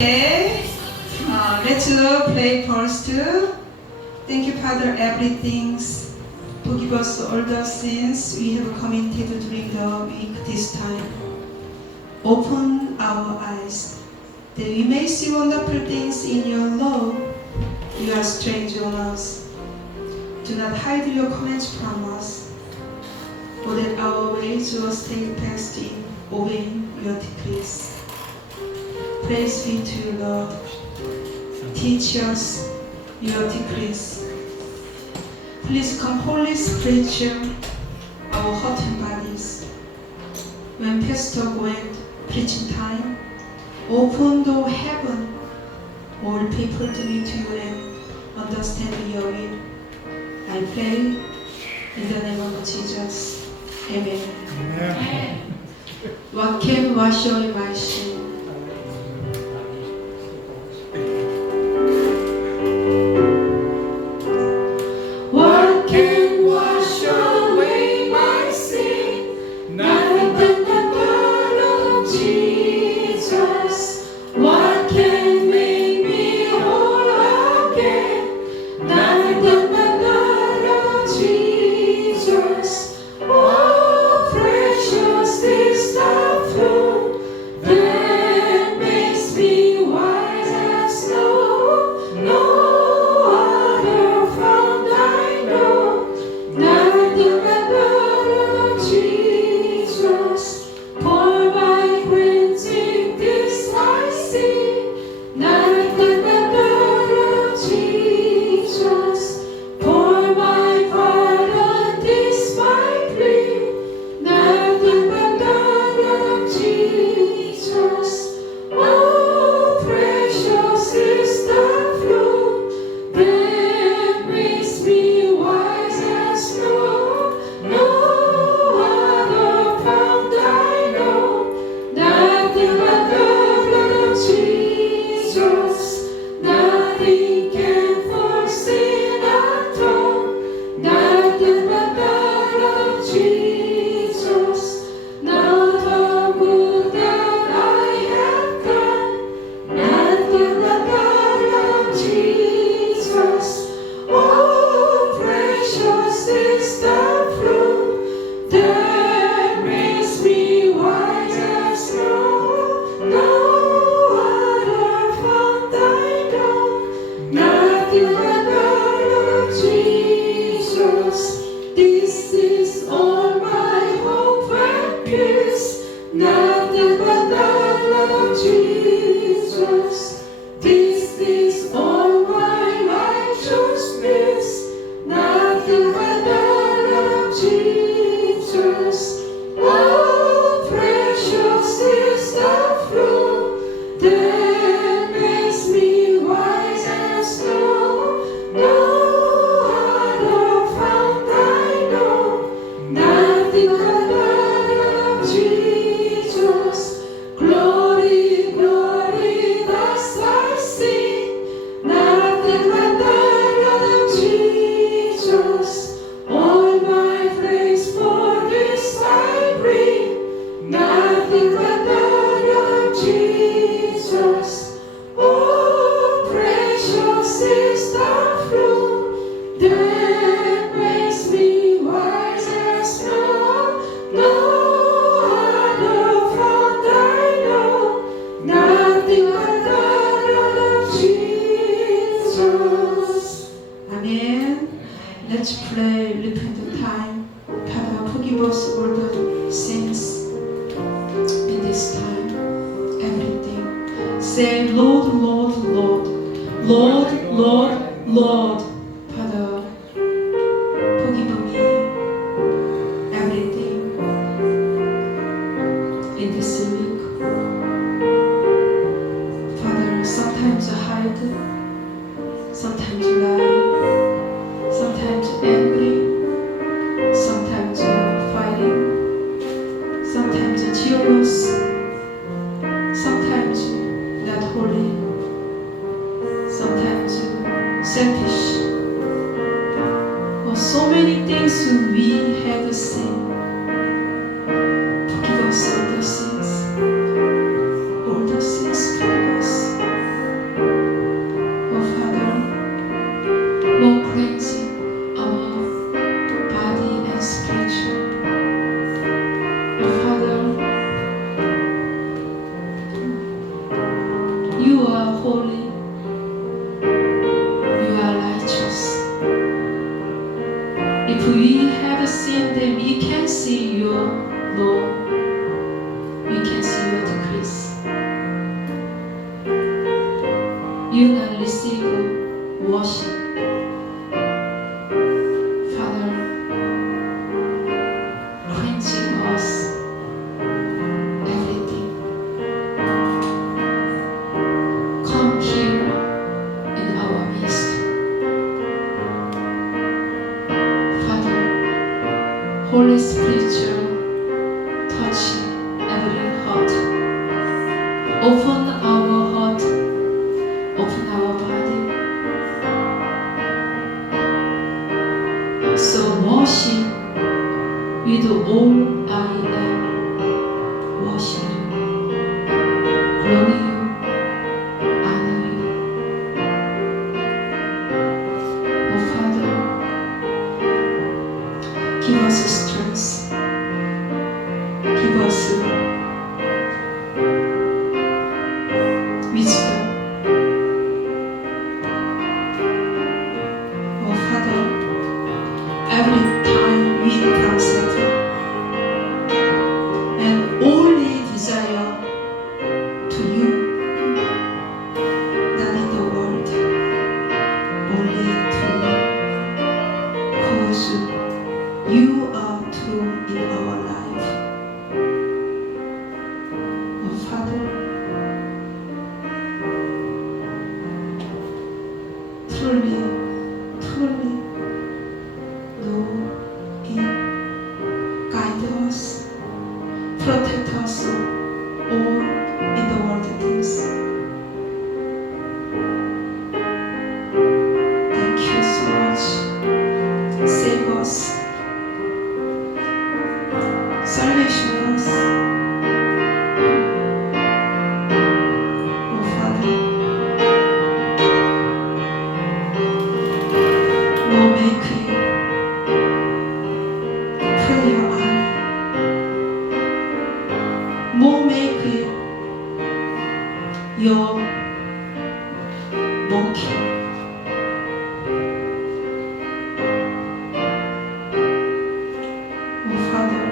Okay, let's play first. Thank you, Father, everything's. Forgive us all the sins we have committed during the week this time. Open our eyes, that we may see wonderful things in your love. You are strange on us. Do not hide your commands from us, for that our ways will stay fast in obeying your decrees. Praise be to you, Lord. Teach us your decrees. Please come, Holy Spirit, our heart and bodies. When Pastor went preaching time, open the heaven, all people to meet you and understand your will. I pray in the name of Jesus. Amen. Amen. What can wash away my sin? What can wash away my sin? Nothing but the blood of Jesus. What can make me whole again? Nothing but the blood of Jesus. Oh, precious is the flow that makes me white as snow. No other fount I know, nothing but the blood of Jesus. For my cleansing this I see, nothing but the blood of Jesus. For my pardon this my plea, nothing but the blood of Jesus. Oh, precious is the flow that makes me white as snow. No other fount I know, nothing but the blood of Jesus. Nothing can force it at all, nothing but the blood of Jesus. Not the good that I have done, nothing but the blood of Jesus. Oh, precious is the flow that makes me white as snow. No other fount I know, nothing but the blood of Jesus. This is all my hope and peace, nothing but the blood of Jesus. This is all my righteousness, nothing but the blood of Jesus. Oh, precious is the flow that makes me white as snow. No other fount I know, nothing but the blood of Jesus. Glory, glory, thus I sing, nothing but the blood of Jesus. All my praise for this I bring, nothing but the blood of Jesus. Oh, precious is the flow that makes me white as snow. No other fount I know, nothing but the blood of Jesus. Amen. Let's pray, repent time. Father, forgive us all the sins in this time, everything. Say, Lord, Lord, Lord, Lord, Lord, Lord. Father, forgive me everything in this week. Father, sometimes I hide, sometimes I lie, sometimes angry, sometimes fighting, sometimes jealous, sometimes not holy, sometimes selfish. Oh, so many things we have seen. Forgive us all the sins. All the sins, forgive us. holy. You are righteous. If we have sinned, then we can see your law. We can see your decrees. You not receive worship. Father, cleansing us everything. Come here in our midst. Father, Holy Spirit, touch every heart. Open our heart. Open our body. So worship with all I am. Worship you. Glory you. Honor you. Oh Father, give us strength. Give us wisdom. Oh Father, every time we translate and only desire to you, not in the world, only to you, because you are true in our life. Oh Father, truly, truly, know in, guide us, protect us all in the world things. Thank you so much. Save us, salvation us. Oh Father, more make prayer eye, more make your monkey. Oh Father,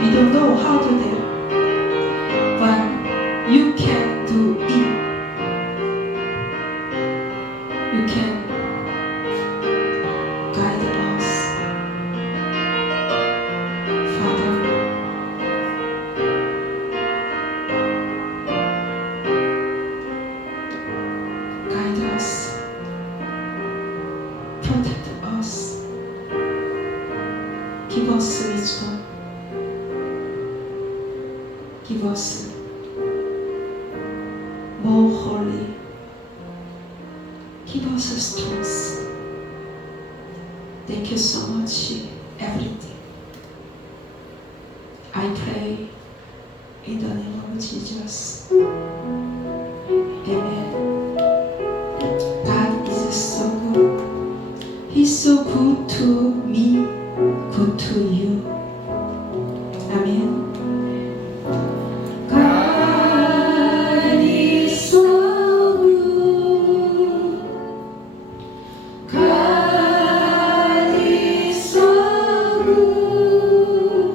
we don't know how to do it, but you can do it. You can guide us. Father, guide us, protect us, give us wisdom, give us more holy, give us strength. Thank you so much, everything. I pray in the name of Jesus. Amen. God is so good. He's so good to me, good to you. Amen. God is so good. God is so good.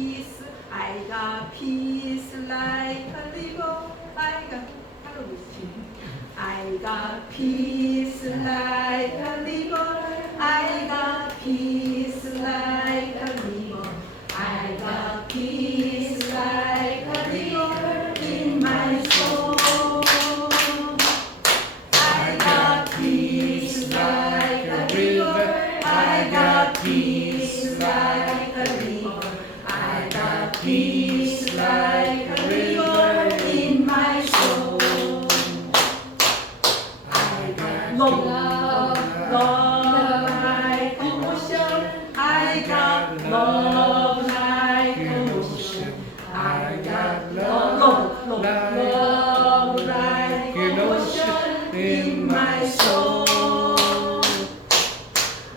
peace, I got peace like a river. I got peace like a river. I got peace like a river. I got peace like a river in my soul. I got peace like a river. I got peace like a river. I got peace like a river in my soul. I got love like an ocean. I got love like an ocean. I got love like an ocean in my soul.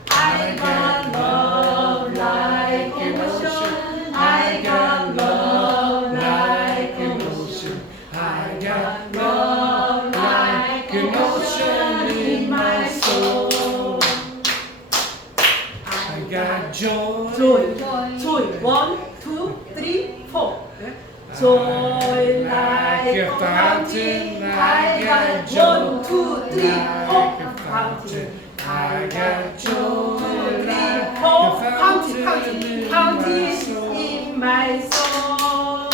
I got love like an ocean. I got love like an ocean. I got love like an ocean in my soul. I got joy. Joy. 1, 2, 3, 4. Joy like a fountain. I got 1, 2, 3, 4. Fountain. I got joy like a fountain. Fountain in my soul.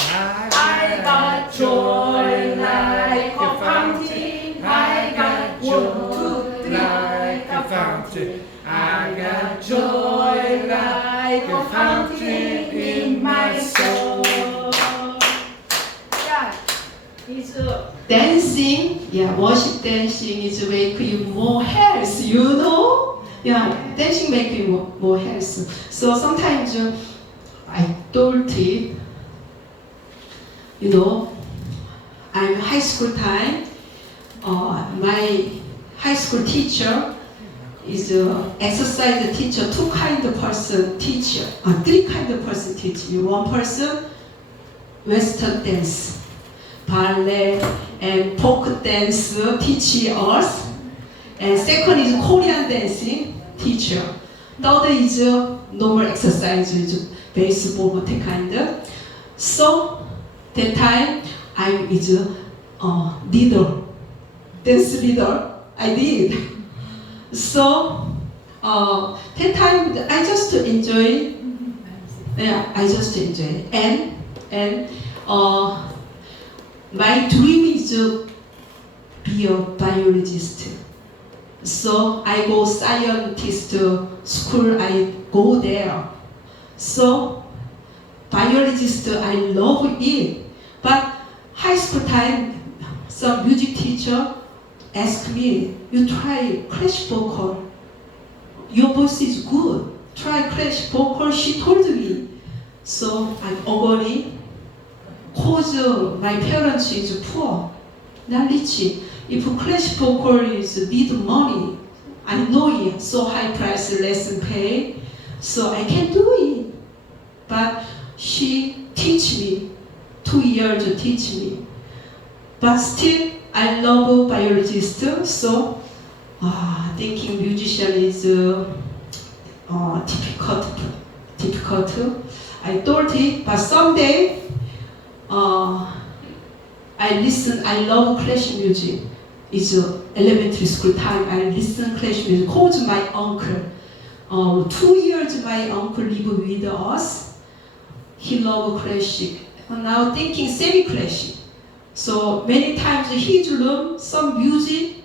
I got joy like a fountain. I got 1, 2, 3 like a fountain. I got joy like a fountain in my soul. Yeah, it's Dancing, yeah, worship dancing is make you more health, you know? Yeah, dancing make you more health. So sometimes I told it, you know, I'm high school time, my high school teacher is exercise teacher, two kind of person teacher, three kind of person teach you. One person, Western dance, ballet and folk dance teach us. And second is Korean dancing teacher. Third is normal exercise, is baseball, what kind of. So that time I is leader, dance leader. I did. So that time I just enjoy. Yeah, I just enjoy. And my dream is to be a biologist. So I go scientist school. I go there. So biologist, I love it. But high school time, some music teacher asked me, you try clash vocal. Your voice is good. Try clash vocal, she told me. So I agree. Cause my parents is poor, not rich. If clash vocal is need money, I know it. So high price lesson pay, so I can do it. But she teach me, 2 years to teach me. But still, I love biologist. So thinking musician is difficult. I thought it, but someday I love classical music. It's elementary school time. I listen classical music. Cause my uncle, 2 years my uncle live with us. He love classic. Now thinking semi-classic. So many times his room, some music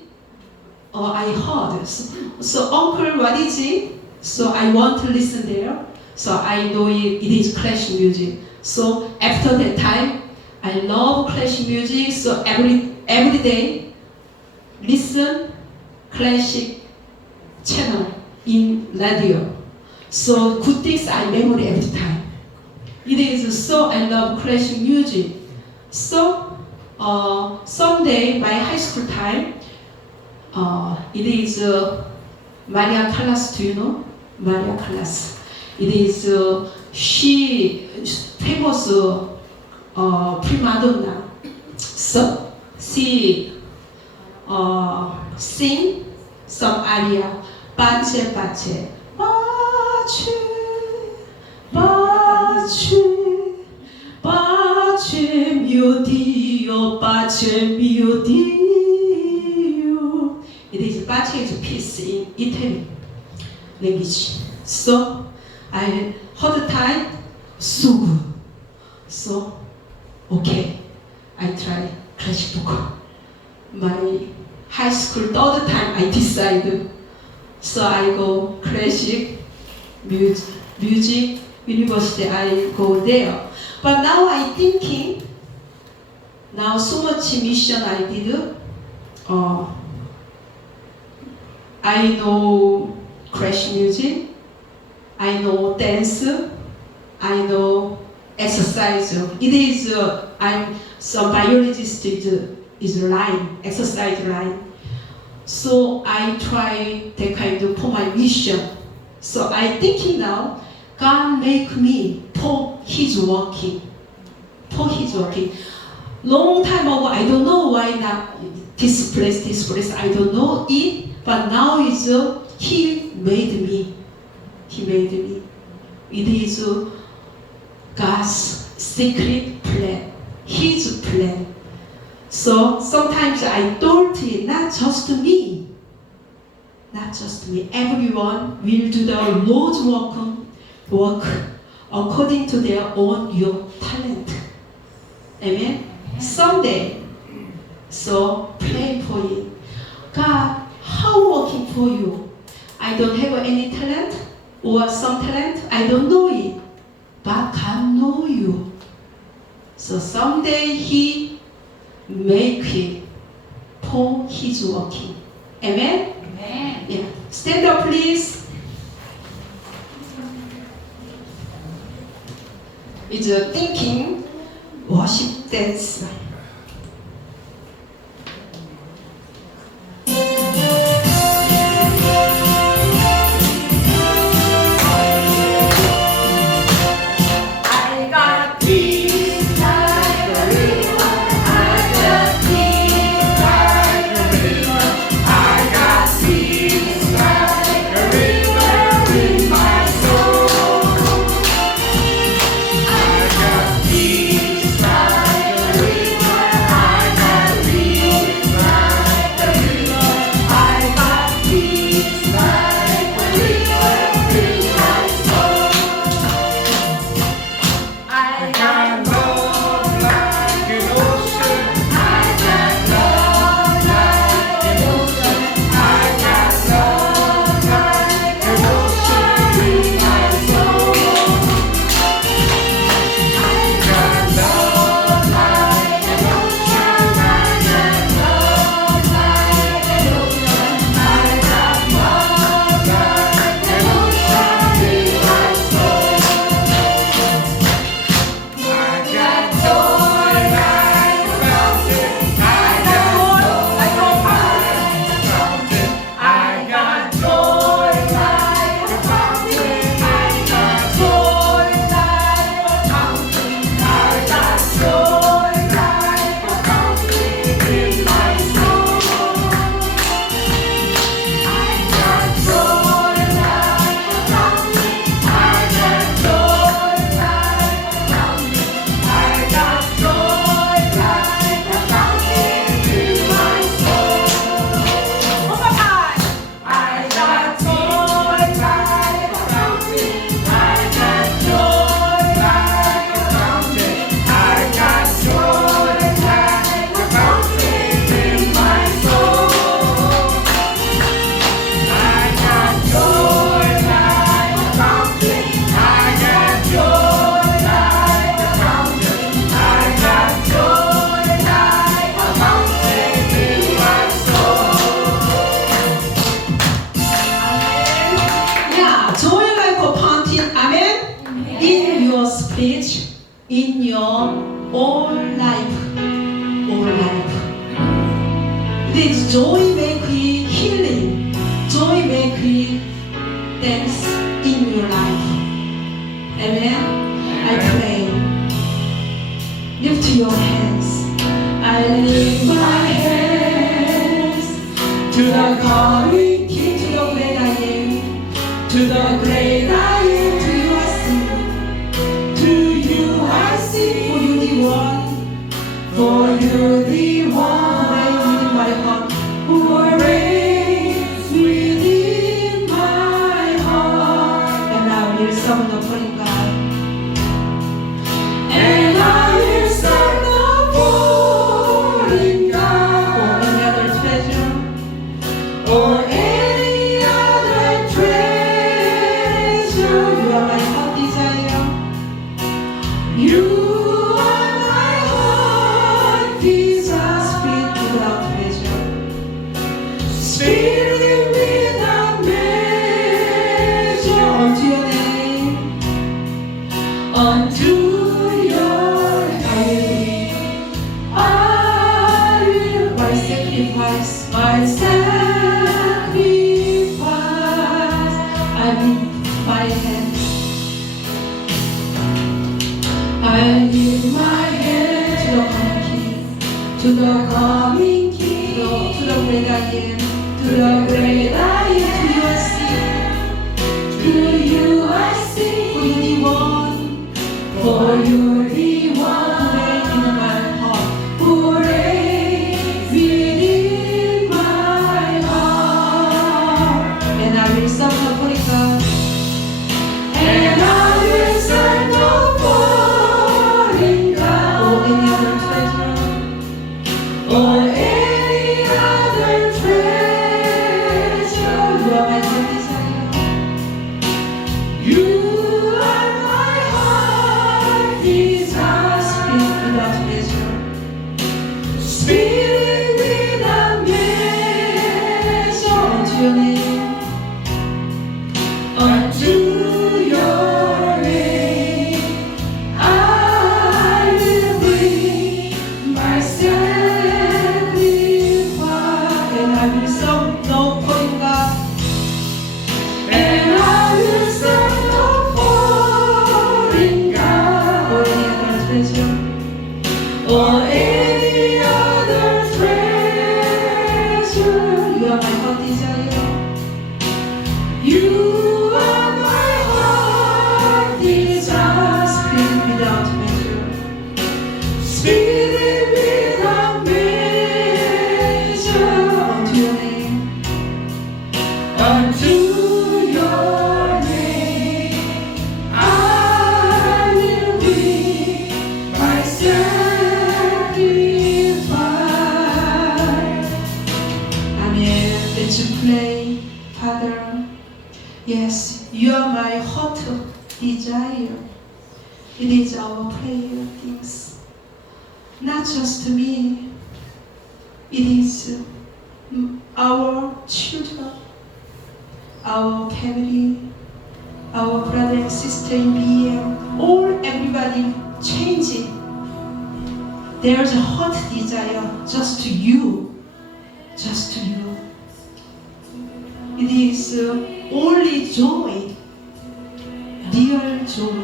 I heard. So uncle, what is it? So I want to listen there. So I know it is classical music. So after that time, I love classical music. So every day, listen classic channel in radio. So good things I memory every time. It is so I love classical music. So someday my high school time, it is Maria Callas. Do you know Maria Callas? It is she famous prima donna. So she sing some aria, Pace Pace, Pace, Pace. pace mio Dio. It is pace is peace in Italian language. So I heard the time so good. So okay, I try classic book. My high school third time I decided. So I go classic music university. I go there. But now I thinking. Now so much mission I did. I know classic music. I know dance. I know exercise. It is I'm some biologist is line exercise line. So I try that kind of for my mission. So I thinking now, God make me for His working, for His working. Long time ago, I don't know why not this place, I don't know it. But now is He made me. He made me. It is God's secret plan, His plan. So sometimes I thought it, not just me. Everyone will do the Lord's work according to their own your talent. Amen. Someday, so pray for it. God, how working for you? I don't have any talent or some talent. I don't know it, but God know you. So someday He make it for His working. Amen? Amen. Yeah. Stand up, please. It's a thinking worship dance. I got peace like a river. I got peace like a river. I got peace like a river in my soul. I got peace like a river. I got peace like a river. I got peace like a river in my soul. I got love like an ocean. I got love like an ocean. I got love like an ocean in my soul. I got love like an ocean. I got love like an ocean. I got love like an ocean in my soul. I got joy like a fountain. I got joy like a fountain. I got joy like a fountain. I got joy like a fountain. I got joy like a fountain in my soul. I got joy like a fountain. I got joy like a fountain. I got joy like a fountain in my soul. One more time. I got joy like a fountain. I got joy like a fountain. I got joy like a fountain in my soul. I got joy like a fountain. I got joy like a fountain. I got joy like a fountain in my soul. Yeah, joy like a fountain. Amen. In your speech, in your whole life, It is joy make you healing. Joy make you dance in your life. Amen. I pray. Lift your hands. I lift my hands to the calling King, to the great I am, to the great I am. To you I sing, to you I sing, for you the one, for you the who reigns within my heart. And I will serve the foreign God. And I will serve the foreign God. Or any other treasure. Or any other treasure. You are my heart desire. You are my heart desire. Spirit without measure. Spirit without measure. Unto your name. Unto your name. I will my sacrifice. My sacrifice. I lift my hands. I give my hand to the coming King, to the great I am, to the great I am, to your sing, to you I sing, for you the one, for you the one who reigns in my heart, who reigns within my heart, and I will serve the Holy God, and I will serve the foreign God, or any other treasure, or any other treasure. You are my heart desire. You are my heart desire. Spirit without measure. Spirit without measure. Unto your name. Unto your name. I will bring my sacrifice. And I will serve no foreign God. And I will serve no foreign God. Or any other treasure. Or any other treasure. You are my heart desire. You are my heart desire. Spirit without measure. Spirit without measure. Unto your name. Unto your name. I will bring my sacrifice. Amen. Let's pray. Father, yes, you are my heart desire. It is our prayer things. Not just me. It is our children, our family, our brother and sister in BM, all everybody changing. There's a hot desire just to you, just to you. It is only joy, real joy,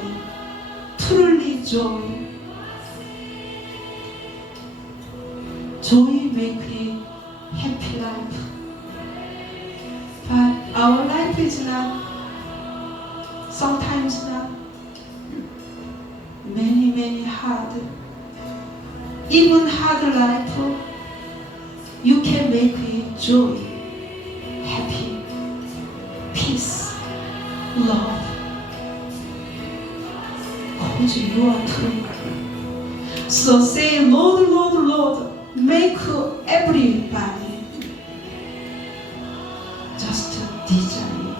truly joy. Joy make a happy life. But our life is not, sometimes not, many hard. Even hard life, you can make a joy, happy, peace, love. Cause you are true. So say, Lord, Lord, Lord, make everybody just desire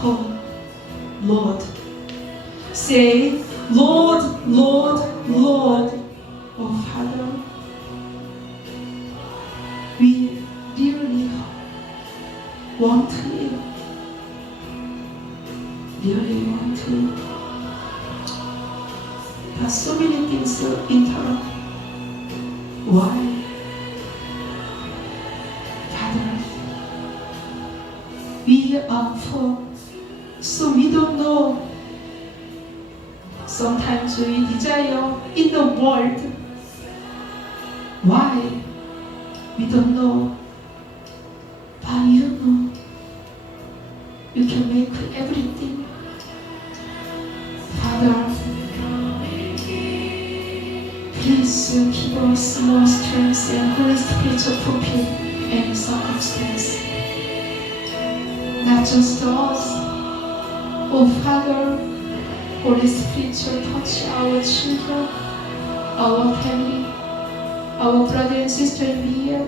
for Lord. Say, Lord, Lord, Lord. Oh Father, we really want you. Really want you. But so many things interrupt. Why? Father, we are poor, so we don't know. Sometimes we desire in the world. Why? We don't know. But you know. You can make everything. Father, please give us more strength and Holy Spirit to fulfill any circumstance. Not just us. Oh Father, Holy Spirit, touch our children, our family, our brother and sister here.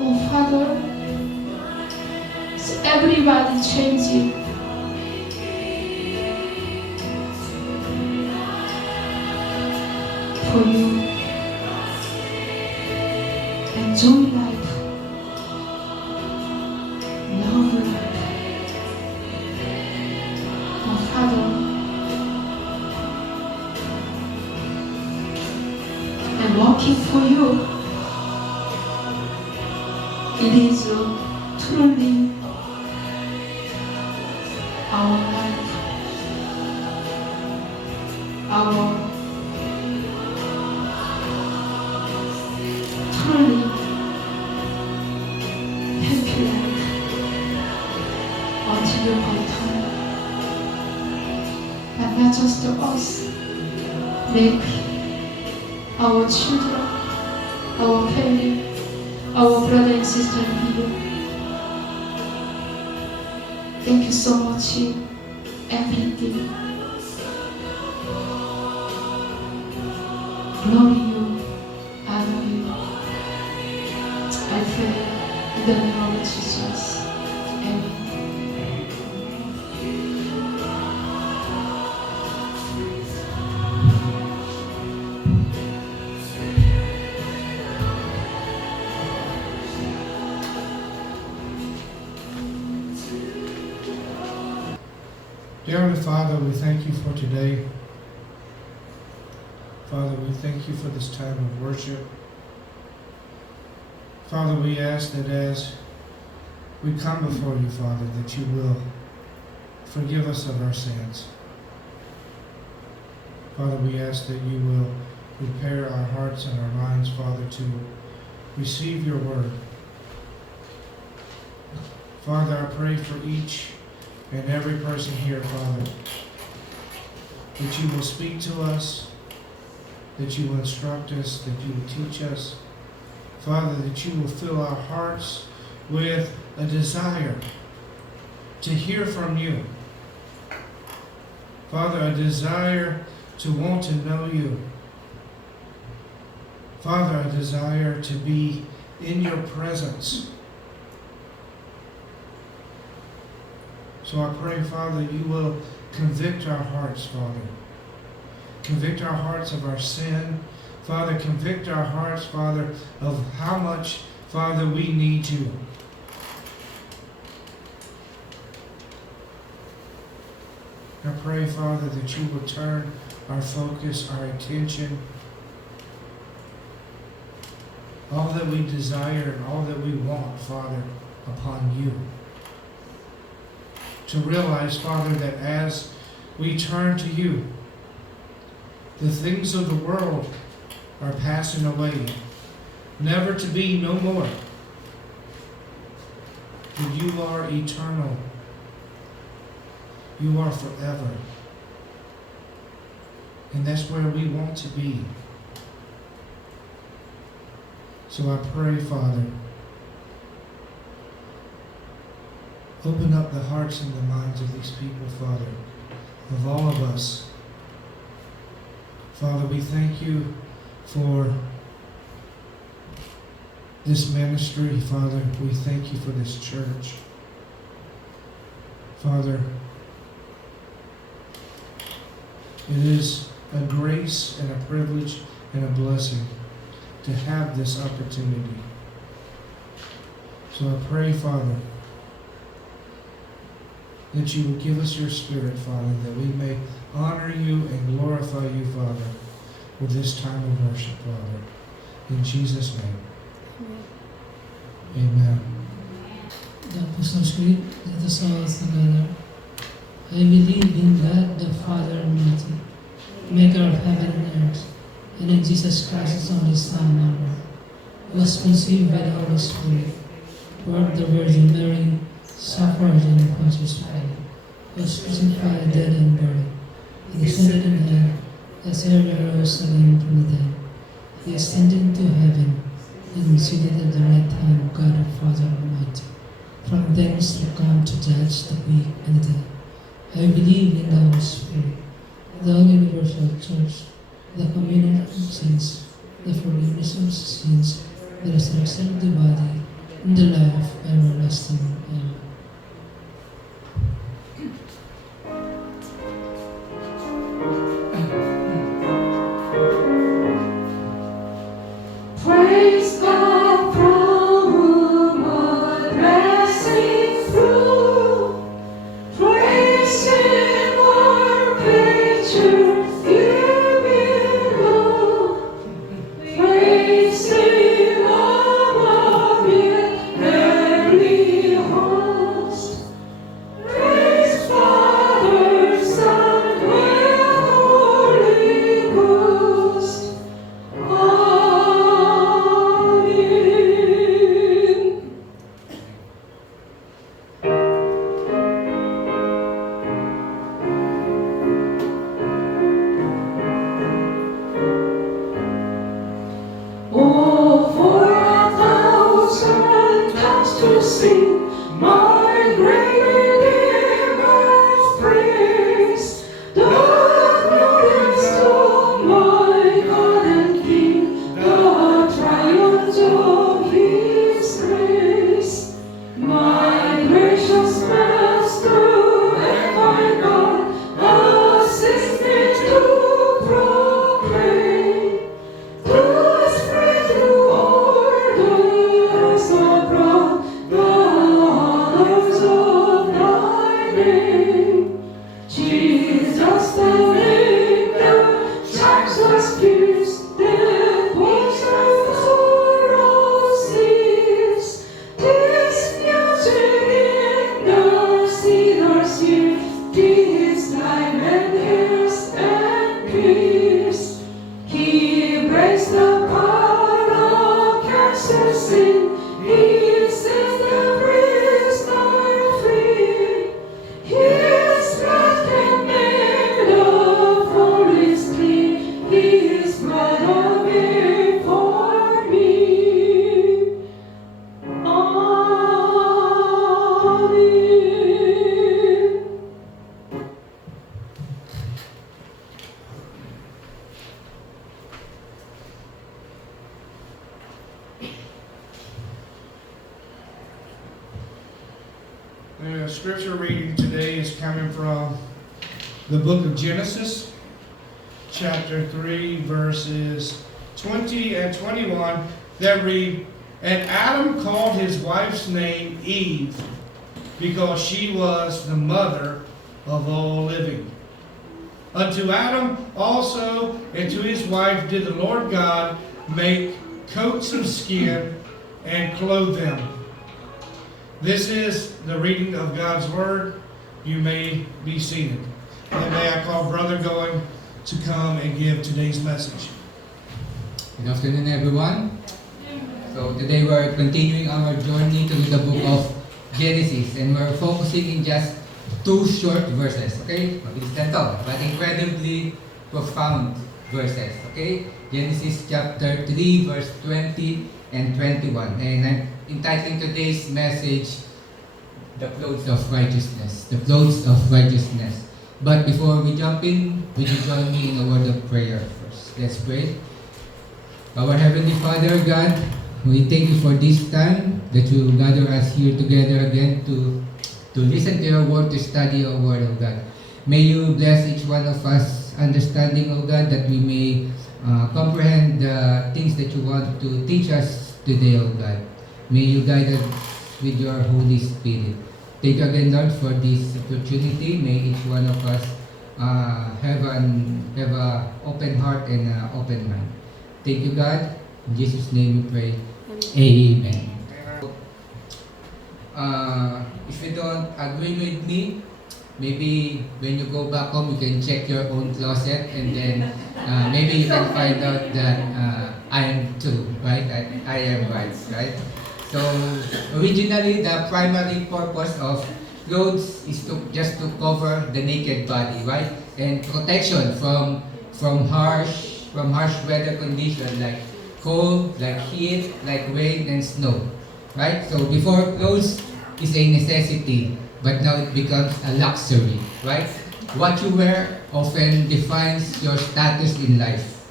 Oh Father, so everybody changing. For you, enjoy life, love life. Oh Father, and working for you, it is truly our life, our truly happy life until your return. But not just us, make our children, our family, our brother and sister here. Thank you so much, everything. Glory you, honor you. I pray in the name of Jesus. Amen. Dear Heavenly Father, we thank you for today. Father, we thank you for this time of worship. Father, we ask that as we come before you, Father, that you will forgive us of our sins. Father, we ask that you will prepare our hearts and our minds, Father, to receive your word. Father, I pray for each and every person here, Father, that you will speak to us, that you will instruct us, that you will teach us. Father, that you will fill our hearts with a desire to hear from you. Father, a desire to want to know you. Father, a desire to be in your presence. So I pray, Father, you will convict our hearts, Father. Convict our hearts of our sin. Father, convict our hearts, Father, of how much, Father, we need you. I pray, Father, that you will turn our focus, our attention, all that we desire and all that we want, Father, upon you. To realize, Father, that as we turn to you, the things of the world are passing away, never to be no more. For you are eternal. You are forever. And that's where we want to be. So I pray, Father, open up the hearts and the minds of these people, Father, of all of us. Father, we thank you for this ministry, Father. We thank you for this church. Father, it is a grace and a privilege and a blessing to have this opportunity. So I pray, Father, that you will give us your Spirit, Father, that we may honor you and glorify you, Father, with this time of worship, Father. In Jesus' name. Amen. The Apostles' Creed, let us all together. I believe in God, the Father Almighty, maker of heaven and earth, and in Jesus Christ, his only Son, our Lord, who was conceived by the Holy Spirit, born of the Virgin Mary, suffered under Pontius Pilate, was crucified, dead, and buried. He descended in hell, ascended to Jerusalem from the dead. He ascended into heaven, and seated at the right hand of God the Father Almighty. From thence to come to judge the weak and the dead. I believe in the Holy Spirit, the Holy Universal Church, the communion of saints, the forgiveness of sins, the resurrection of the body, and the life everlasting. Amen. Praise God from whom all blessings flow. Praise Him, our creatures here below. Praise Him above in heavenly host. Praise Father, Son, and Holy Ghost. Amen. Oh, for 1,000 times to sing my great Redeemer's praise, the glorious of my God and King, the triumphs of His grace. My gracious Master and my God, assist me to proclaim. To spread through all the earth abroad the honors of Thy name. Jesus, the victor, stripes was pierced, the poison sorrow ceased. This music in the sinner's ear, this time and hairs and pierced. He breaks the power of cancer, sin. He sets the prisoner free. His blood can make the flawless clean. His blood availed for me. Amen. The scripture reading today is coming from the book of Genesis, chapter 3, verses 20 and 21, that read, And Adam called his wife's name Eve, because she was the mother of all living. Unto Adam also and to his wife did the Lord God make coats of skin and clothe them. This is the reading of God's Word. You may be seated. And may I call Brother Going to come and give today's message. Good afternoon, everyone. So today we're continuing our journey through the book of Genesis, and we're focusing in just 2 short verses. Okay, mabilis lang to, but incredibly profound verses. Okay, Genesis chapter 3, verse 20 and 21, and I'm entitling today's message, "The Clothes of Righteousness." The clothes of righteousness. But before we jump in, would you join me in a word of prayer first? Let's pray. Our Heavenly Father, God, we thank you for this time that you gather us here together again to listen to your word, to study your word, oh God. May you bless each one of us understanding, oh God, that we may comprehend the things that you want to teach us today, oh God. May you guide us with your Holy Spirit. Thank you again, Lord, for this opportunity. May each one of us have an open heart and an open mind. Thank you, God. In Jesus' name we pray. Amen. If you don't agree with me, maybe when you go back home, you can check your own closet, and then maybe you can find out that I am too, right? I am right? So originally, the primary purpose of clothes is just to cover the naked body, right? And protection from harsh weather conditions like cold, like heat, like rain and snow. Right? So before clothes is a necessity, but now it becomes a luxury. Right? What you wear often defines your status in life.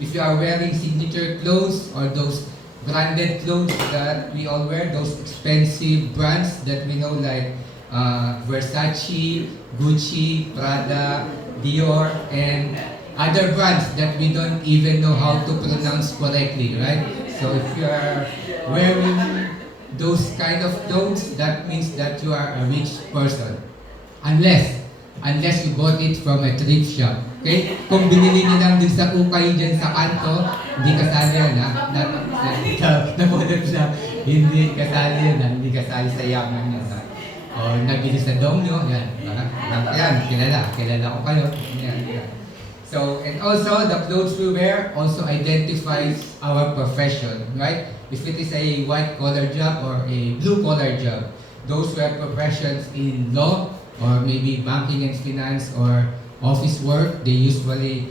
If you are wearing signature clothes or those branded clothes that we all wear, those expensive brands that we know like Versace, Gucci, Prada, Dior, and other brands that we don't even know how to pronounce correctly, right? So if you are wearing those kind of clothes, that means that you are a rich person. Unless you bought it from a thrift shop. Okay? Kung binili niyo lang din sa ukay dyan sa kanto, hindi kasali yan, ha? Napulot na, hindi kasali yan, ha? Hindi kasali sa yaman yan, ha? O nabili sa dong nyo, yan. Yan, kilala ko kayo. Yan. So, and also, the clothes we wear also identifies our profession, right? If it is a white-collar job or a blue-collar job, those who have professions in law, or maybe banking and finance or office work, they usually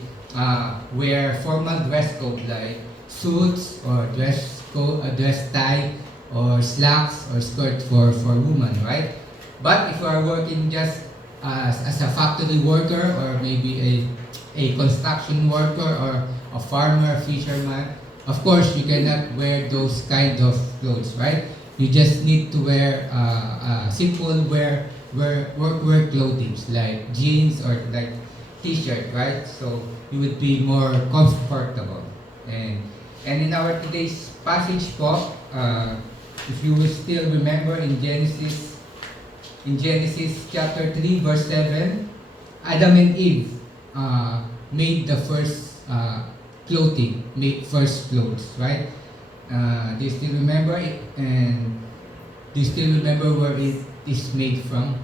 wear formal dress code like suits or dress tie or slacks or skirt for women, right? But if you are working just as a factory worker or maybe a construction worker or a farmer, fisherman, of course you cannot wear those kind of clothes, right? You just need to wear simple workwear clothing like jeans or like t-shirt, right? So you would be more comfortable. And in our today's passage po, if you will still remember in Genesis chapter 3 verse 7, Adam and Eve made the first clothing, made first clothes, right? Do you still remember it? And do you still remember where it is made from?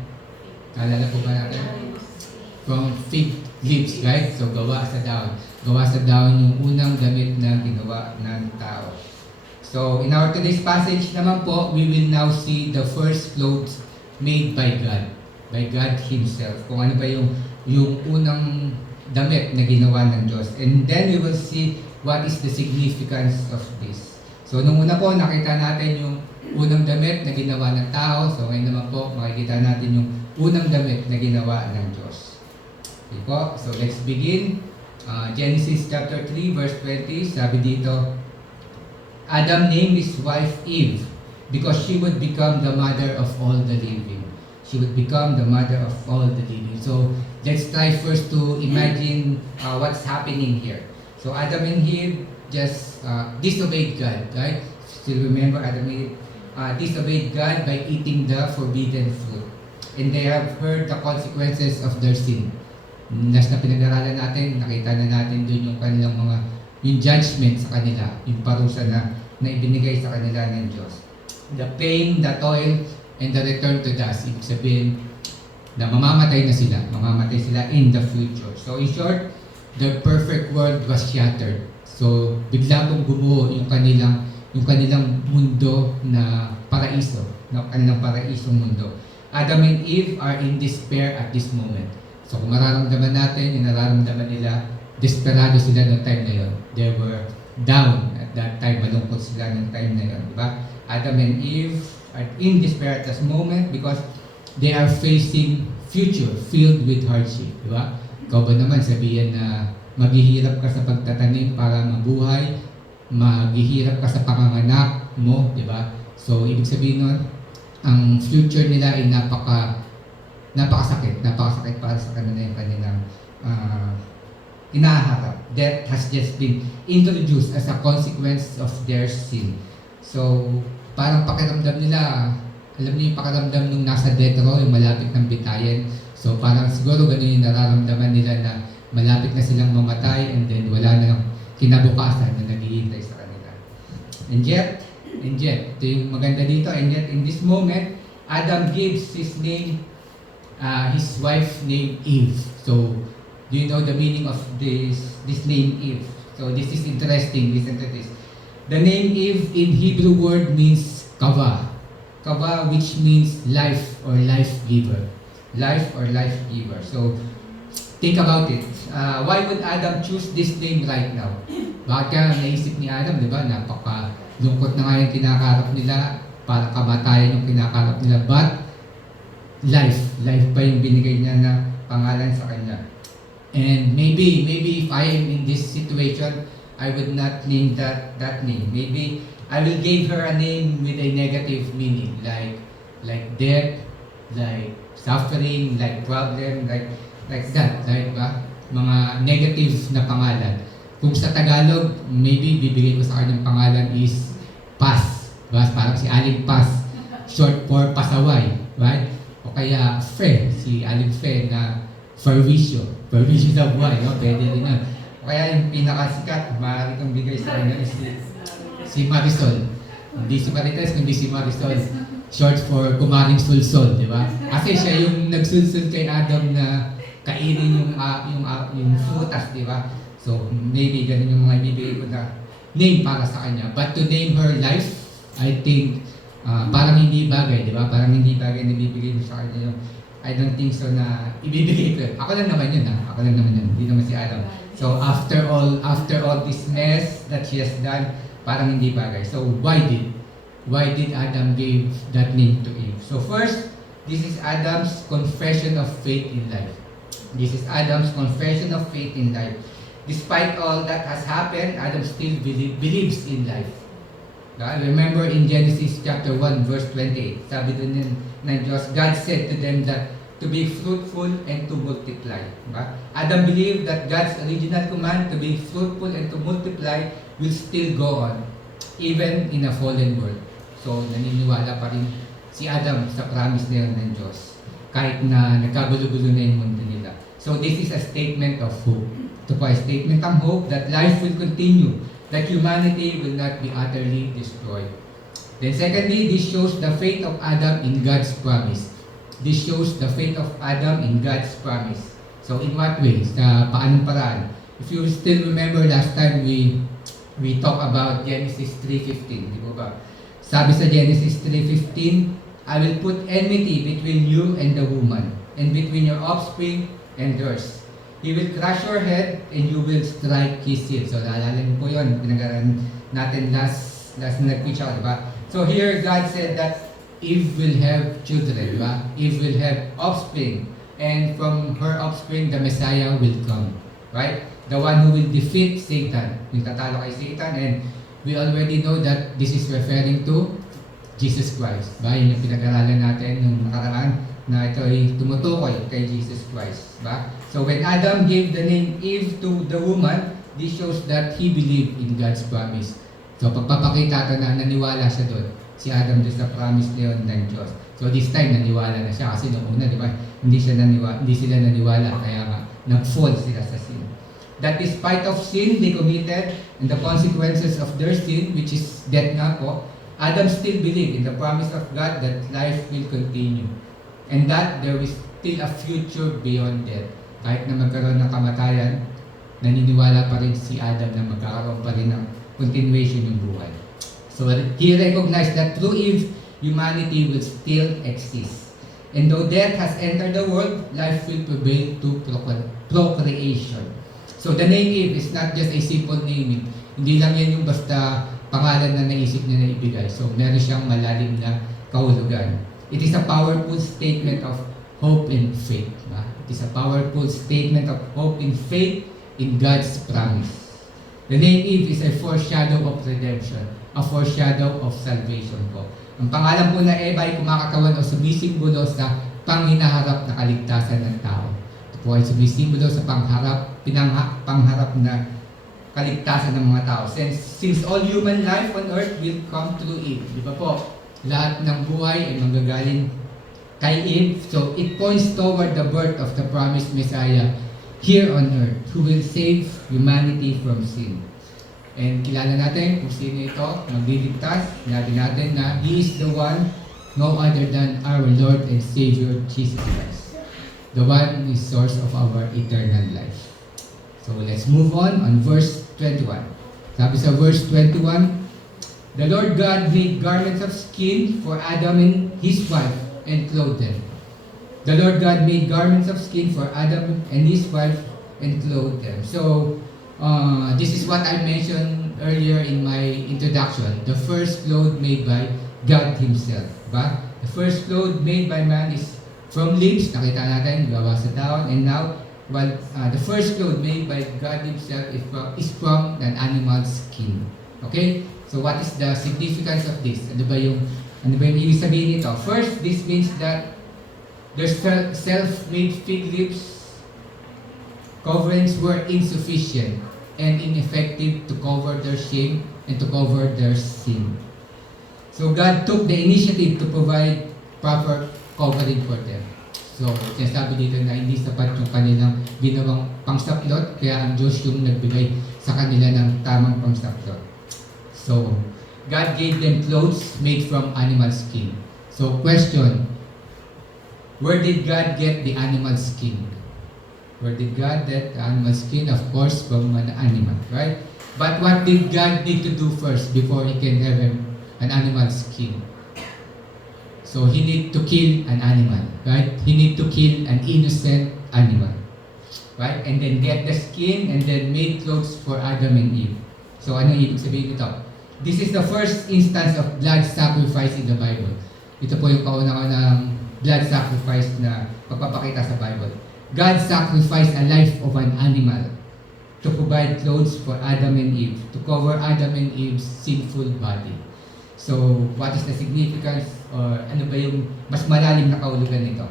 Alala po ba natin? From fig leaves, right? So gawa sa daon. Gawa sa daon yung unang damit na ginawa ng tao. So in our today's passage naman po, we will now see the first clothes made by God Himself. Kung ano ba yung unang damit na ginawa ng Diyos. And then we will see what is the significance of this. So nung una po, nakita natin yung unang damit na ginawa ng tao. So ngayon naman po, makikita natin yung unang damit na ginawa ng Diyos. Okay po, so let's begin. Genesis chapter 3 verse 20, sabi dito, Adam named his wife Eve because she would become the mother of all the living. She would become the mother of all the living. So let's try first to imagine what's happening here. So Adam and Eve just disobeyed God, right? Still remember Adam and Eve disobeyed God by eating the forbidden fruit. And they have heard the consequences of their sin. Last na pinag-aralan natin, nakita na natin dun yung kanilang yung judgment sa kanila, yung parusa na ibinigay sa kanila ng Diyos. The pain, the toil, and the return to dust. Ibig sabihin na mamamatay sila in the future. So in short, their perfect world was shattered. So bigla kong gumuho yung kanilang mundo na paraiso, na kanilang paraisong mundo. Adam and Eve are in despair at this moment. So kung mararamdaman natin, yung nararamdaman nila, desperado sila noong time na yun. They were down at that time, malungkot sila noong time na yun, di ba? Adam and Eve are in despair at this moment because they are facing future filled with hardship, di ba? Ikaw ba naman sabihin na maghihirap ka sa pagtatanim para mabuhay, maghihirap ka sa panganganak mo, di ba? So ibig sabihin nun, ang future nila ay napakasakit para sa kanila yung kanilang inaharap. Death has just been introduced as a consequence of their sin. So, parang pakiramdam nila, alam niyo yung pakiramdam nung nasa death row, yung malapit ng bitayen. So, parang siguro ganun yung nararamdaman nila na malapit na silang mamatay and then wala na lang kinabukasan na naghihintay sa kanila. And yet, ito yung maganda dito, and yet in this moment, Adam gives his name, his wife named Eve. So, do you know the meaning of this name Eve? So, this is interesting, listen to this. The name Eve in Hebrew word means kava. Kava, which means life or life giver. Life or life giver. So, think about it. Why would Adam choose this name right now? Bakit kaya naisip ni Adam, di ba? Napaka-lungkot na nga yung kinakarap nila, para kamatayan yung kinakarap nila. But, life pa yung binigay niya na pangalan sa kanya. And maybe if I am in this situation, I would not name that name. Maybe I will give her a name with a negative meaning, like death, like suffering, like problem, like that, right ba? Mga negative na pangalan. Kung sa Tagalog, maybe bibigay ko sa kanyang pangalan is Paz. Ba? Parang si Aling Paz, short for pasaway, right? O kaya Fe, si Aling Fe na Fervisyo sa buhay, no? Pwede din na. O kaya yung pinakasikat, maaari kong bigay sa kanya is si Marisol. Hindi si Marites, kundi si Marisol. Short for Kumaring Sulsol, di ba? Kasi siya yung nagsulsul kay Adam na kainin yung frutas, di ba? So, maybe ganun yung mga ibibigay ko na name para sa kanya. But to name her life, I think, parang hindi bagay, di ba? Parang hindi bagay na ibibigay mo sa kanya yung I don't think so na ibibigay ko. Ako lang naman yun, ha? Ako lang naman yun. Hindi naman si Adam. So, after all this mess that she has done, parang hindi bagay. So, why did Adam give that name to Eve? So, first, this is Adam's confession of faith in life. This is Adam's confession of faith in life. Despite all that has happened, Adam still believes in life. Remember in Genesis chapter 1 verse 28, sabi doon ng Diyos, God said to them that to be fruitful and to multiply. Diba? Adam believed that God's original command to be fruitful and to multiply will still go on, even in a fallen world. So, naniniwala pa rin si Adam sa promise na yun ng Diyos, kahit na nagkagulo-gulo na yung mundo nila. So, this is a statement of hope. Ito po ay statement ng hope that life will continue, that humanity will not be utterly destroyed. Then secondly, this shows the faith of Adam in God's promise. This shows the faith of Adam in God's promise. So in what way? Sa paanong paraan? If you still remember last time we talked about Genesis 3:15, di ba? Sabi sa Genesis 3:15, I will put enmity between you and the woman, and between your offspring and hers. He will crush your head and you will strike his heel. So, naalala niyo po yun. Pinagaran natin last na nag-preach ako, diba? So, here God said that Eve will have children, diba? Eve will have offspring. And from her offspring, the Messiah will come. Right? The one who will defeat Satan. Yung tatalo kay Satan. And we already know that this is referring to Jesus Christ. Diba? Yun yung pinag-aralan natin nung nakaraan na ito ay tumutukoy kay Jesus Christ. Diba? So when Adam gave the name Eve to the woman, this shows that he believed in God's promise. So pagpapakita ito na naniwala siya doon, si Adam doon sa promise na yun ng Diyos. So this time naniwala na siya kasi noong una, di ba? Hindi sila naniwala, kaya nga nag-fall sila sa sin. That despite of sin they committed and the consequences of their sin, which is death nga po, Adam still believed in the promise of God that life will continue. And that there is still a future beyond death. Kahit na magkaroon ng kamatayan, naniniwala pa rin si Adam na magkakaroon pa rin ng continuation ng buhay. So he recognized that through Eve, humanity will still exist. And though death has entered the world, life will prevail to procreation. So the name Eve is not just a simple naming. Hindi lang yan yung basta pangalan na naisip niya na ibigay. So meron siyang malalim na kahulugan. It is a powerful statement of hope and faith. It is a powerful statement of hope and faith in God's promise. The name Eve is a foreshadow of redemption, a foreshadow of salvation po. Ang pangalan po na Eva ay kumakatawan o sumisimbolo sa panghinaharap na kaligtasan ng tao. Ito po ay sumisimbolo sa pangharap na kaligtasan ng mga tao. Since all human life on earth will come through Eve. Di ba po? Lahat ng buhay ay manggagaling kay Eve. So it points toward the birth of the promised Messiah here on earth who will save humanity from sin. And kilala natin kung sino ito, magliligtas. Sinabi natin na He is the one, no other than our Lord and Savior Jesus Christ. The one who is source of our eternal life. So let's move on verse 21. Sabi sa verse 21, the Lord God made garments of skin for Adam and his wife and clothed them. The Lord God made garments of skin for Adam and his wife and clothed them. So, this is what I mentioned earlier in my introduction. The first clothes made by God Himself. Ba? The first clothes made by man is from leaves. Nakita natin, gawa sa daon. And now, the first clothes made by God Himself is from an animal's skin. Okay? So what is the significance of this? Ano ba yung ibig sabihin nito? First, this means that their self-made fig leaves coverings were insufficient and ineffective to cover their shame and to cover their sin. So God took the initiative to provide proper covering for them. So, sinasabi dito na hindi sapat yung kanilang ginawang pangsaklot, kaya ang Diyos yung nagbigay sa kanila ng tamang pangsaklot. So, God gave them clothes made from animal skin. So, question, where did God get the animal skin? Where did God get the animal skin? Of course, from an animal, right? But what did God need to do first before He can have an animal skin? So He need to kill an animal, right? He need to kill an innocent animal, right? And then get the skin and then make clothes for Adam and Eve. So ano ibig sabihin nito? This is the first instance of blood sacrifice in the Bible. Ito po yung kauna-unang blood sacrifice na pagpapakita sa Bible. God sacrificed a life of an animal to provide clothes for Adam and Eve, to cover Adam and Eve's sinful body. So, what is the significance or ano ba yung mas malalim na kahulugan nito?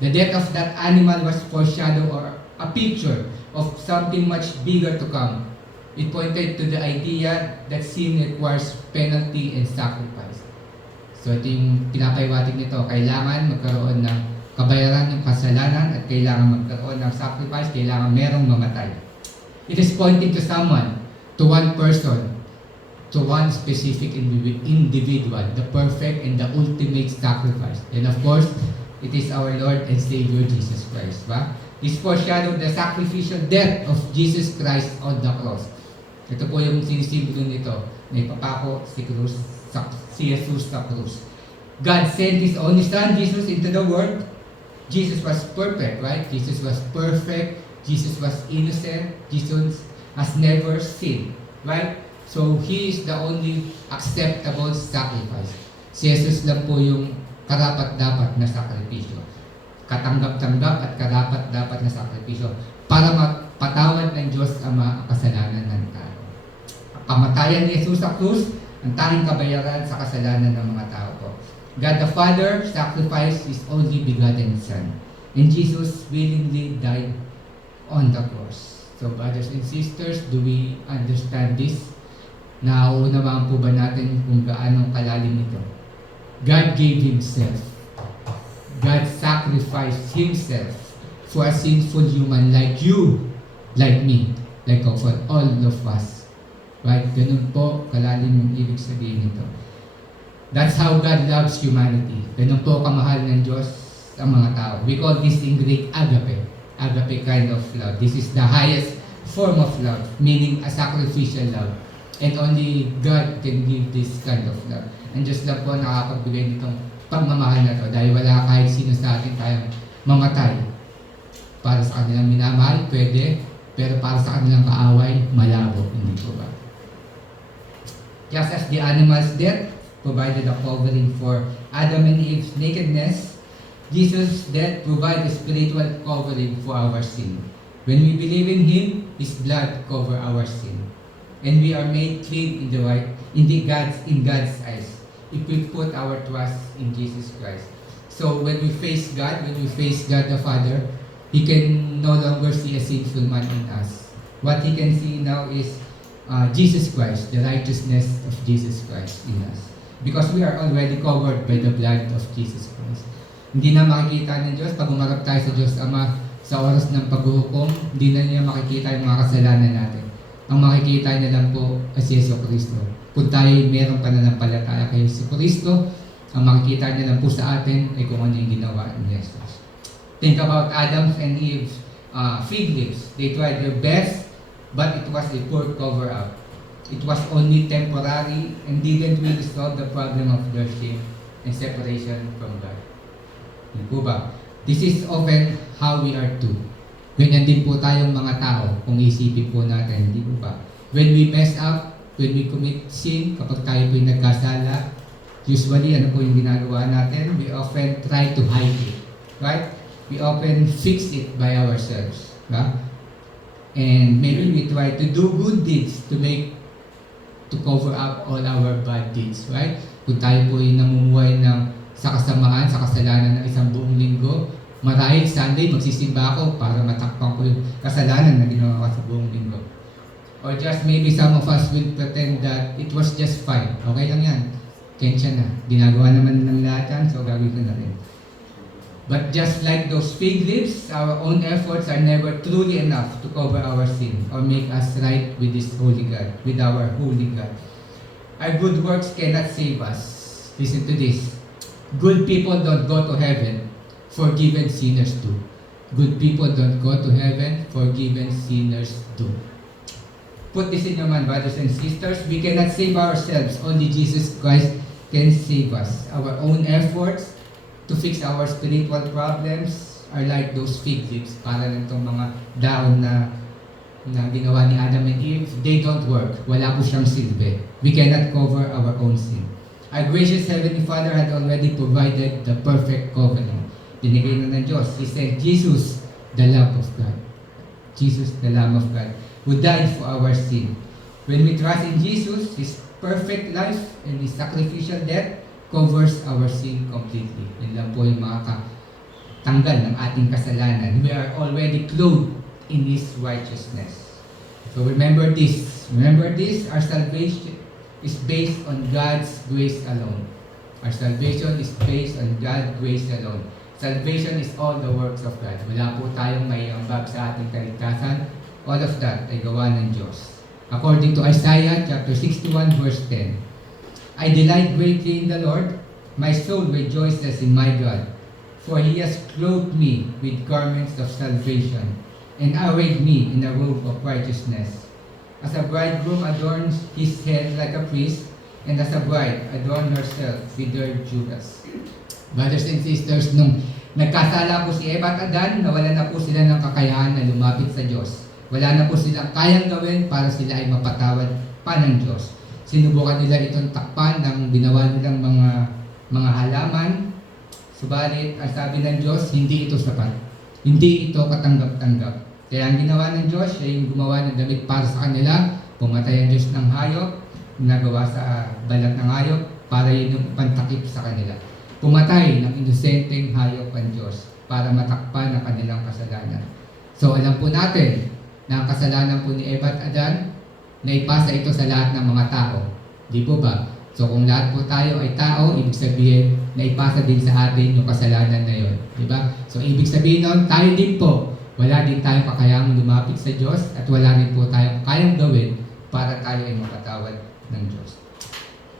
The death of that animal was foreshadow or a picture of something much bigger to come. It pointed to the idea that sin requires penalty and sacrifice. So, ito yung pinapaiwatig nito. Kailangan magkaroon ng kabayaran ng kasalanan at kailangan magkaroon ng sacrifice, kailangan merong mamatay. It is pointing to someone, to one person, to one specific individual, the perfect and the ultimate sacrifice. And of course, it is our Lord and Savior Jesus Christ. Ba? This foreshadowed the sacrificial death of Jesus Christ on the cross. Ito po yung sinisimbolo nito na ipapako si Jesus sa krus. God sent His only Son, Jesus, into the world. Jesus was perfect, right? Jesus was perfect. Jesus was innocent. Jesus has never sinned, right? So, He is the only acceptable sacrifice. Si Jesus lang po yung karapat-dapat na sakripisyo. Katanggap-tanggap at karapat-dapat na sakripisyo para mapatawad ng Diyos ang mga kasalanan ng tao. Kamatayan ni Jesus sa krus, ang tanging kabayaran sa kasalanan ng mga tao po. God the Father sacrificed His only begotten Son. And Jesus willingly died on the cross. So, brothers and sisters, do we understand this? Nauunawaan po ba natin kung gaano kalalim ito? God gave Himself. God sacrificed Himself for a sinful human like you, like me, like for all of us. Right? Ganun po kalalim yung ibig sabihin nito. That's how God loves humanity. Ganun po kamahal ng Diyos ang mga tao. We call this in Greek agape. Agape kind of love. This is the highest form of love, meaning a sacrificial love. And only God can give this kind of love. And Diyos lang po nakakapagbigay nitong pagmamahal na to dahil wala kahit sino sa atin tayong mamatay. Para sa kanilang minamahal, pwede, pero para sa kanilang kaaway, malabo. Hindi po ba? Just as the animal's death provided a covering for Adam and Eve's nakedness, Jesus' death provided a spiritual covering for our sin. When we believe in Him, His blood covers our sin. And we are made clean in God's eyes if we put our trust in Jesus Christ. So when we face God the Father, He can no longer see a sinful man in us. What He can see now is Jesus Christ, the righteousness of Jesus Christ in us. Because we are already covered by the blood of Jesus Christ. Hindi na makikita ng Diyos pag umarap tayo sa Diyos Ama sa oras ng paghuhukom, hindi na niya makikita yung mga kasalanan natin. Ang makikita niya lang po ay si Yesu Cristo. Kung tayo mayroong pananampalataya kay Yesu Cristo, ang makikita niya lang po sa atin ay kung ano yung ginawa ni Jesus. Think about Adam and Eve's fig leaves. They tried their best, but it was a poor cover-up. It was only temporary and didn't really solve the problem of their shame and separation from God. Hindi po ba? This is often how we are too. Ganyan din po tayong mga tao, kung isipin po natin, di po ba? When we mess up, when we commit sin, kapag tayo po yung nagkasala, usually ano po yung ginagawa natin? We often try to hide it, right? We often fix it by ourselves, ba? And maybe we try to do good deeds to cover up all our bad deeds, right? Kung tayo po yung namumuhay sa kasamaan, sa kasalanan ng isang buong linggo, marahil Sunday magsisimba ako para matakpan ko yung kasalanan na ginawa ko sa buong linggo. Or just maybe some of us will pretend that it was just fine. Okay lang yan. Kensya na. Ginagawa naman ng lahat yan, so gagawin ko na rin. But just like those fig leaves, our own efforts are never truly enough to cover our sin or make us right with this holy God, with our holy God. Our good works cannot save us. Listen to this. Good people don't go to heaven, forgiven sinners do. Good people don't go to heaven, forgiven sinners do. Put this in your mind, brothers and sisters. We cannot save ourselves. Only Jesus Christ can save us. Our own efforts to fix our spiritual problems are like those fig leaves. Para lang itong mga daon na ginawa ni Adam and Eve. They don't work. Wala po siyang silbi. We cannot cover our own sin. Our gracious Heavenly Father had already provided the perfect covenant. Binigay na ng Diyos. He said, Jesus, the Lamb of God. Jesus, the Lamb of God, who died for our sin. When we trust in Jesus, His perfect life and His sacrificial death covers our sin completely. Yan lang po yung tanggal ng ating kasalanan. We are already clothed in His righteousness. So remember this. Remember this, our salvation is based on God's grace alone. Our salvation is based on God's grace alone. Salvation is all the works of God. Wala po tayong may ambag sa ating kaligtasan. All of that ay gawa ng Diyos. According to Isaiah chapter 61 verse 10, I delight greatly in the Lord. My soul rejoices in my God. For He has clothed me with garments of salvation and arrayed me in a robe of righteousness. As a bridegroom adorns his head like a priest, and as a bride adorn herself with her jewels. Brothers and sisters, nung nagkasala po si Eva at Adan, nawala na po sila ng kakayahan na lumapit sa Diyos. Wala na po silang kayang gawin para sila ay mapatawad pa ng Diyos. Sinubukan nila itong takpan ng ginawa nilang mga halaman. Subalit, ang sabi ng Diyos, hindi ito sapat. Hindi ito katanggap-tanggap. Kaya ang ginawa ng Diyos, siya yung gumawa ng damit para sa kanila. Pumatay ang Diyos ng hayop, nagawa sa balat ng hayop, para yun yung pantakip sa kanila. Pumatay ng inosenteng hayop ang Diyos para matakpan ang kanilang kasalanan. So alam po natin na ang kasalanan po ni Eva at Adan, naipasa ito sa lahat ng mga tao. Di po ba? So kung lahat po tayo ay tao, ibig sabihin, naipasa din sa atin yung kasalanan na yun. Di ba? So ibig sabihin nun, tayo din po, wala din tayong kakayang lumapit sa Diyos at wala din po tayong kayang gawin para tayo ay mapatawad ng Diyos.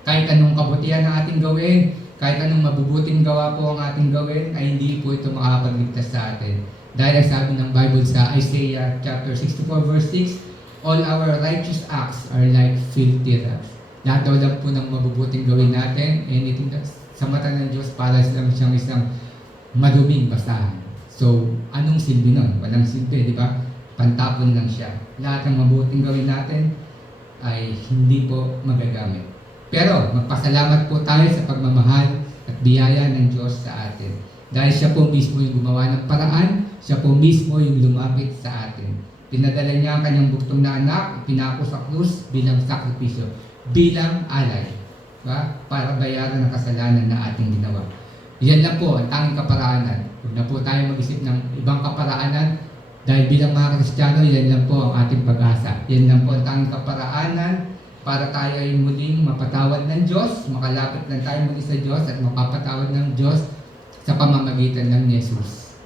Kahit anong kabutihan ang ating gawin, kahit anong mabubuting gawa po ang ating gawin, ay hindi po ito makakapagligtas sa atin. Dahil sabi ng Bible sa Isaiah chapter 64 verse 6, all our righteous acts are like filthy rags. Lahat daw lang po ng mabubuting gawin natin, anything sa mata ng Diyos para lang siyang isang maduming basahan. So, anong silbi nun? Walang silbi, di ba? Pantapon lang siya. Lahat ng mabuting gawin natin ay hindi po magagamit. Pero, magpasalamat po tayo sa pagmamahal at biyaya ng Diyos sa atin. Dahil siya po mismo yung gumawa ng paraan, siya po mismo yung lumapit sa atin. Pinadala niya ang kanyang buktong na anak, pinako sa krus bilang sakripisyo, bilang alay, ba? Para bayaran ang kasalanan na ating ginawa. Yan lang po ang tanging kaparaanan. Huwag na po tayo mag-isip ng ibang kaparaanan dahil bilang mga Kristiyano, yan lang po ang ating pag-asa. Yan lang po ang tanging kaparaanan para tayo ay muling mapatawad ng Diyos, makalapit lang tayo muli sa Diyos at mapapatawad ng Diyos sa pamamagitan ng Jesus.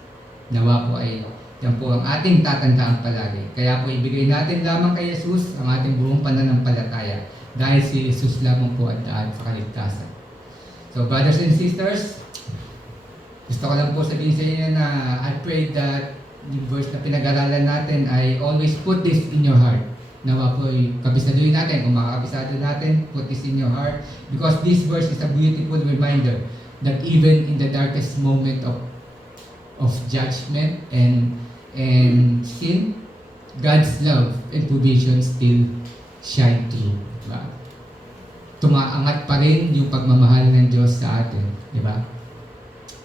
Nawa po ay yan po ang ating tatandaan palagi. Kaya po ibigay natin lamang kay Jesus ang ating buong pananampalataya dahil si Jesus lamang po ang daan sa kaligtasan. So brothers and sisters, gusto ko lang po sabihin sa inyo na I pray that yung verse na pinag-aralan natin ay always put this in your heart. Nawa po ay kabisaduhin natin. Kung makakabisado natin, put this in your heart. Because this verse is a beautiful reminder that even in the darkest moment of judgment and and sin, God's love and provision still shine through. Diba? Tumaangat pa rin yung pagmamahal ng Diyos sa atin. Diba?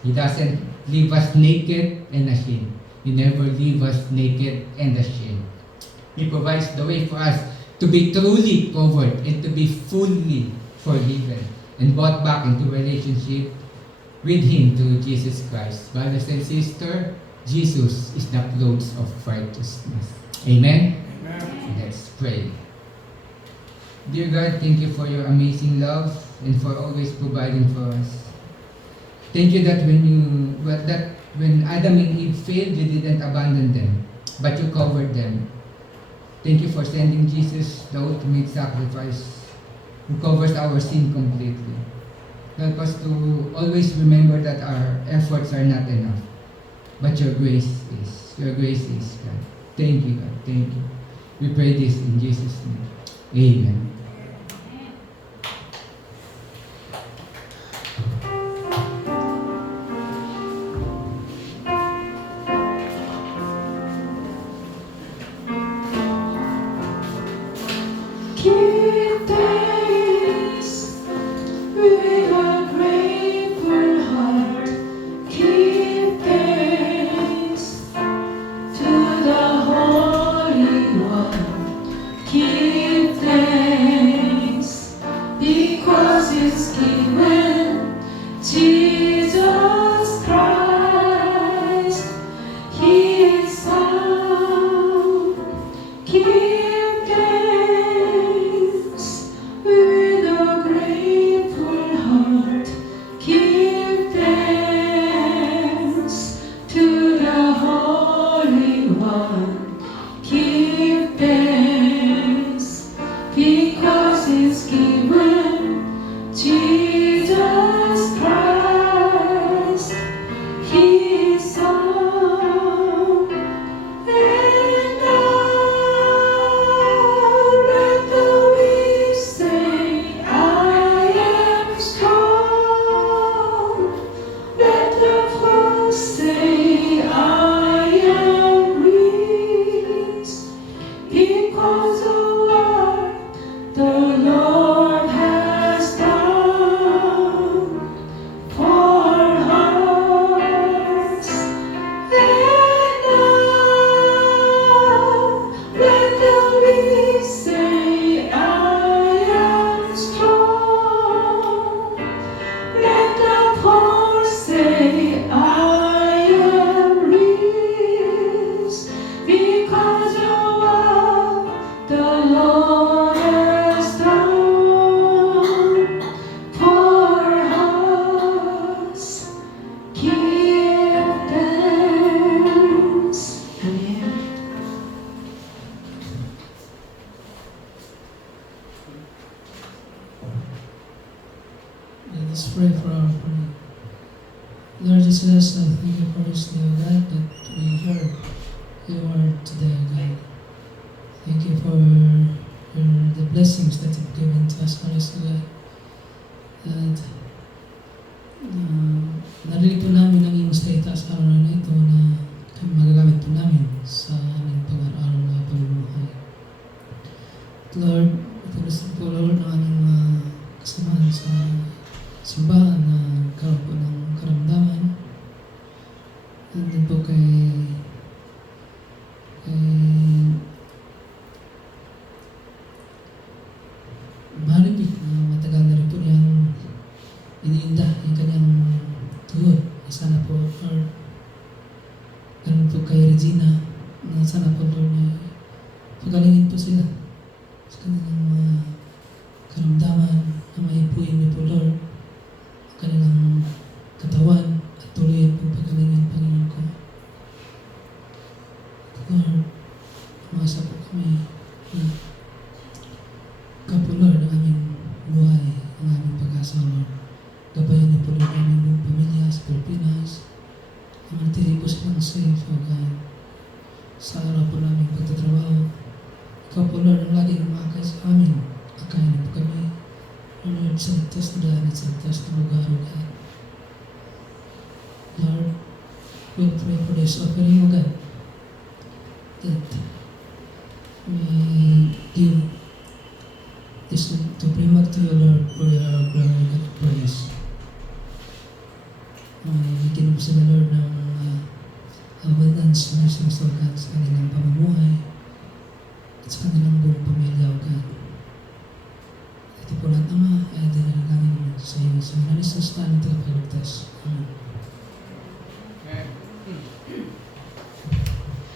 He doesn't leave us naked and ashamed. He never leave us naked and ashamed. He provides the way for us to be truly covered and to be fully forgiven and brought back into relationship with Him through Jesus Christ. Brothers and sisters, Jesus is the clothes of righteousness. Amen? Amen. Let's pray. Dear God, thank you for your amazing love and for always providing for us. Thank you that when Adam and Eve failed, you didn't abandon them, but you covered them. Thank you for sending Jesus, the ultimate sacrifice, who covers our sin completely. Help us to always remember that our efforts are not enough, but your grace is. Your grace is, God. Thank you, God. Thank you. We pray this in Jesus' name. Amen. Give thanks with a grateful heart. Give thanks to the Holy One. Give thanks because it's given Jesus Christ. He is sound. Give thanks with a grateful heart. Give thanks to the Holy One. Give thanks because it's given Jesus Christ. He is sound. And now let the weak say, I am strong. Let the fool say, I am weak. Because of what the Lord has done for us. And now let the weak say, I am strong. Let the poor say, I am rich. Because of what the Lord has done for us. Give thanks. Amen. Let us pray for our prayer. Lord Jesus, I thank you for this day, O God, that we heard your word today, O God. Thank you for the blessings that you've given to us, O God. At narinig po namin ang iyong salita sa araw na ito na magagamit po namin sa aming pag-araw na pamumuhay. Lord, ito po Lord ang aming kasamahan sa simbahan na karoon po ng karamdaman. Nandun po kay Maribik na matagal na rin po niyang iniinda yung kanyang tuhod. Sana po, or ganun po kay Regina, na sana po Lord na pagalingin po sila sa kanilang mga karamdaman na maipuin niyo po Lord ang kanilang katawan at tuloy po pagalingin Panginoon ko. Lord, umasa po kami na kapo Lord ang aming buhay, ang aming pag-asa Lord. Gabayan niyo po Lord ang aming buong pamilya sa Pilipinas. Ang manatili po silang safe, O God. Sa araw po naming pagtatrabaho, ikaw po Lord ang laging umakay sa amin. Akayin niyo po kami. O Lord, sa ligtas na daan at sa ligtas na lugar, O God. Lord, we'll pray for this offering, O God. give this to bring back to you, Lord, for your glory and praise. Bigyan mo sila, Lord, ng abundance blessings, O God, sa kanilang pamumuhay at sa kanilang buong pamilya, O God. Ito po lahat, Ama, ay dinalangin mo sa iyo, sa manalis na stand at tagapagligtas. Amen.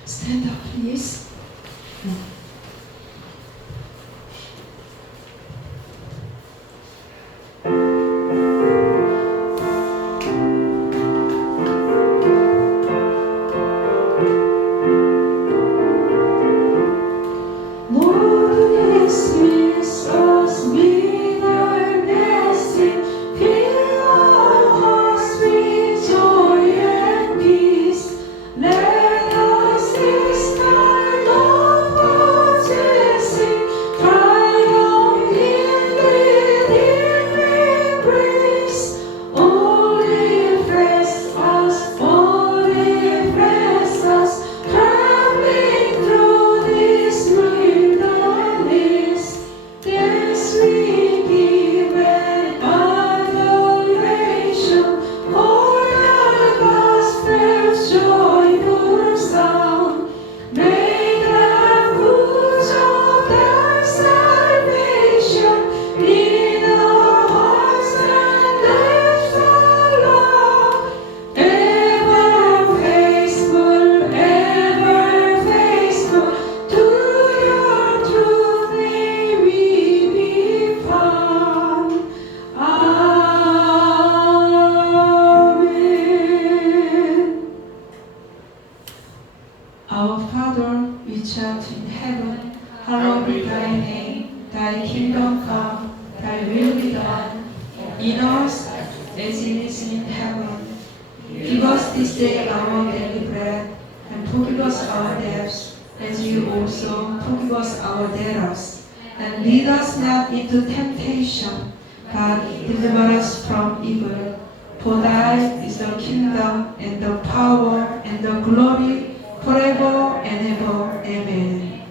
Stand up, please. Lord, dismiss us with our blessing, fill our hearts with joy and peace. Let us this night of possessing, triumphing within grace. Oh, refresh us, traveling through this wilderness. This we give an adoration, for the gospel's joyful sound. May the fruits of their salvation in our hearts and lives along. Ever faithful to your truth may we be found. Amen. Our Father, which art in heaven, hallowed be thy name. Thy kingdom come, thy will be done, in earth as it is in heaven. Give us this day our daily bread, and forgive us our debts, as we also forgive us our debtors. And lead us not into temptation, but deliver us from evil. For thine is the kingdom, and the power, and the glory, forever and ever. Amen.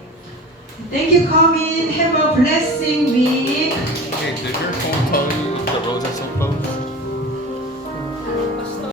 Thank you, coming. Have a blessing week. Hey, did your phone tell you